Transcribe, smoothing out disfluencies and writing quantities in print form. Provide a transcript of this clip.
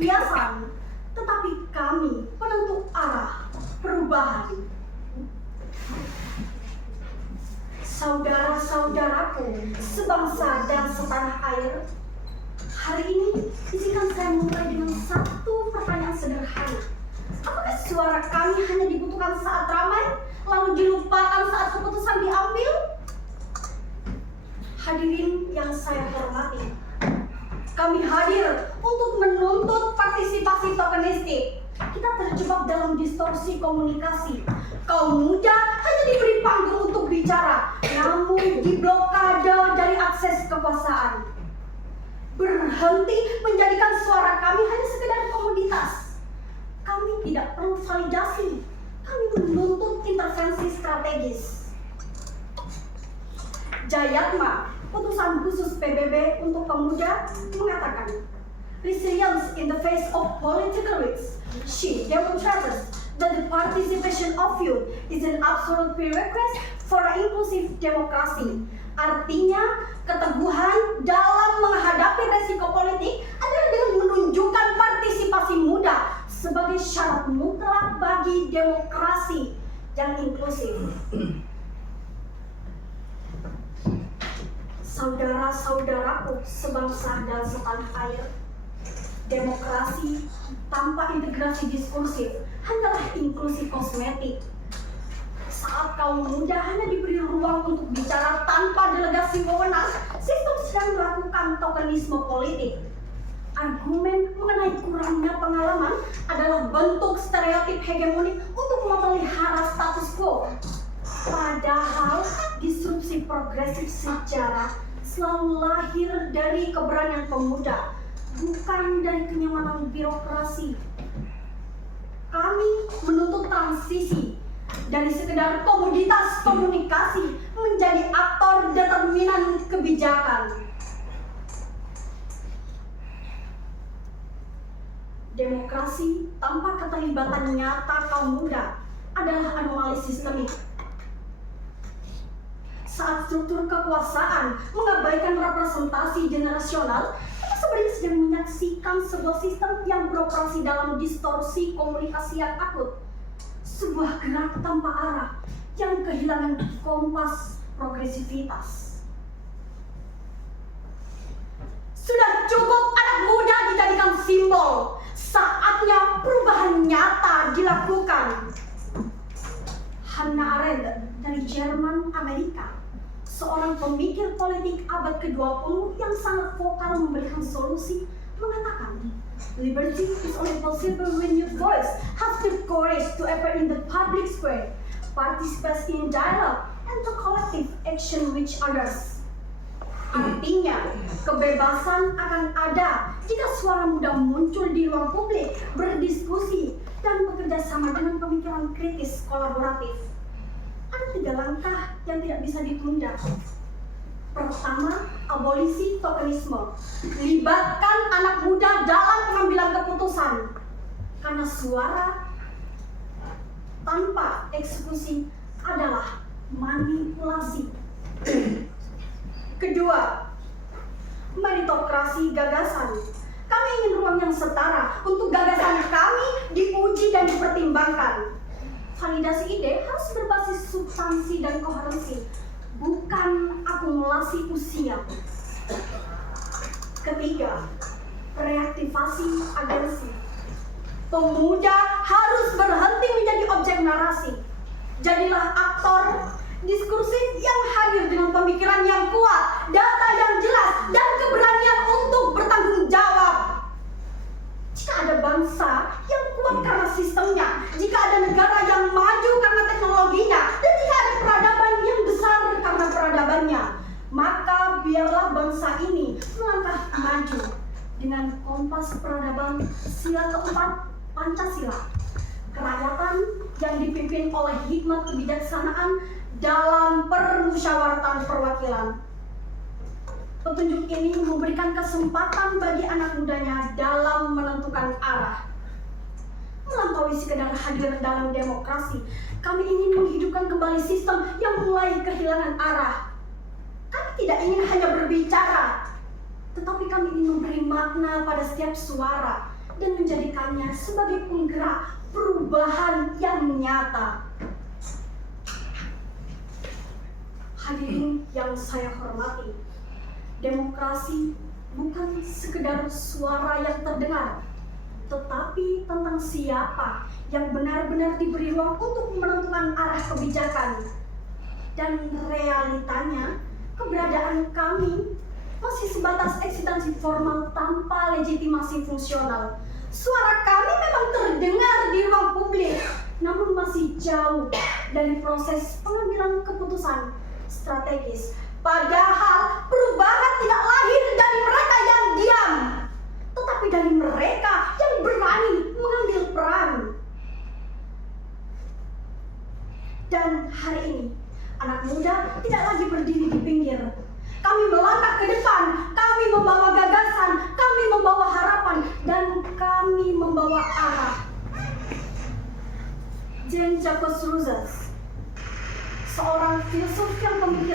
hiasan, tetapi kami penentu arah perubahan. Saudara-saudaraku sebangsa dan setanah air, hari ini izinkan saya mulai dengan satu pertanyaan sederhana. Apakah suara kami hanya dibutuhkan saat ramai, lalu dilupakan saat keputusan diambil? Hadirin yang saya hormati, kami hadir untuk menuntut partisipasi tokenistik. Kita terjebak dalam distorsi komunikasi. Kaum muda hanya diberi panggung untuk bicara, namun diblokade dari akses kekuasaan. Berhenti menjadikan suara kami hanya sekedar komoditas. Kami tidak perlu validasi. Kami menuntut intervensi strategis. Jayatma, putusan khusus PBB untuk pemuda, mengatakan, resilience in the face of political risks. She demonstrated that the participation of youth is an absolute prerequisite for an inclusive democracy. Artinya, keteguhan dalam menghadapi resiko politik adalah dengan menunjukkan partisipasi muda sebagai syarat mutlak bagi demokrasi yang inklusif. Saudara-saudaraku sebangsa dan setanah air, demokrasi tanpa integrasi diskursif hanyalah inklusi kosmetik. Saat kaum muda hanya diberi ruang untuk bicara tanpa delegasi wewenang, sistem sedang melakukan tokenisme politik. Argumen mengenai kurangnya pengalaman adalah bentuk stereotip hegemonik untuk memelihara status quo. Padahal disrupsi progresif sejarah selalu lahir dari keberanian pemuda, bukan dari kenyamanan birokrasi. Kami menuntut transisi dari sekedar komoditas komunikasi menjadi aktor determinan kebijakan. Demokrasi tanpa keterlibatan nyata kaum muda adalah anomali sistemik. Saat struktur kekuasaan mengabaikan representasi generasional, kita sebenarnya sedang menyaksikan sebuah sistem yang beroperasi dalam distorsi komunikasi yang akut. Sebuah gerak tanpa arah yang kehilangan kompas progresivitas. Sudah cukup anak muda dijadikan simbol. Saatnya perubahan nyata dilakukan. Hannah Arendt dari Jerman, Amerika, seorang pemikir politik abad ke-20 yang sangat vokal memberikan solusi, mengatakan, liberty is only possible when your voice has the courage to appear in the public square, participate in dialogue, and to collective action with others. Artinya, kebebasan akan ada jika suara muda muncul di ruang publik, berdiskusi, dan bekerja sama dengan pemikiran kritis kolaboratif. Ada 3 langkah yang tidak bisa ditunda. Pertama, abolisi tokenisme. Libatkan anak muda dalam pengambilan keputusan. Karena suara tanpa eksekusi adalah manipulasi. Kedua, meritokrasi gagasan. Kami ingin ruang yang setara untuk gagasan kami diuji dan dipertimbangkan. Validasi ide harus berbasis substansi dan koherensi, bukan akumulasi usia. Ketiga, reaktivasi agensi. Pemuda harus berhenti menjadi objek narasi. Jadilah aktor diskursif yang hadir dengan pemikiran yang kuat, data yang jelas, dan keberanian untuk bertanggung jawab. Jika ada bangsa yang kuat karena sistemnya, jika ada negara yang maju karena teknologinya, dan jika ada peradaban yang besar karena peradabannya, maka biarlah bangsa ini melangkah maju dengan kompas peradaban sila keempat Pancasila. Kerakyatan yang dipimpin oleh hikmat kebijaksanaan dalam permusyawaratan perwakilan. Petunjuk ini memberikan kesempatan bagi anak mudanya dalam menentukan arah. Melampaui sekedar hadir dalam demokrasi, kami ingin menghidupkan kembali sistem yang mulai kehilangan arah. Kami tidak ingin hanya berbicara, tetapi kami ingin memberi makna pada setiap suara dan menjadikannya sebagai penggerak perubahan yang nyata. Hadirin yang saya hormati, demokrasi bukan sekedar suara yang terdengar, tetapi tentang siapa yang benar-benar diberi ruang untuk menentukan arah kebijakan. Dan realitanya, keberadaan kami masih sebatas eksistensi formal tanpa legitimasi fungsional. Suara kami memang terdengar di ruang publik, namun masih jauh dari proses pengambilan keputusan strategis. Padahal perubahan tidak lahir dari mereka yang diam, tetapi dari mereka yang berani mengambil peran. Dan hari ini, anak muda tidak lagi berdiri di pinggir. Kami melangkah ke depan, kami membawa gagasan, kami membawa harapan, dan kami membawa arah. Jean-Jacques Rousseau, seorang filsuf yang memikirkan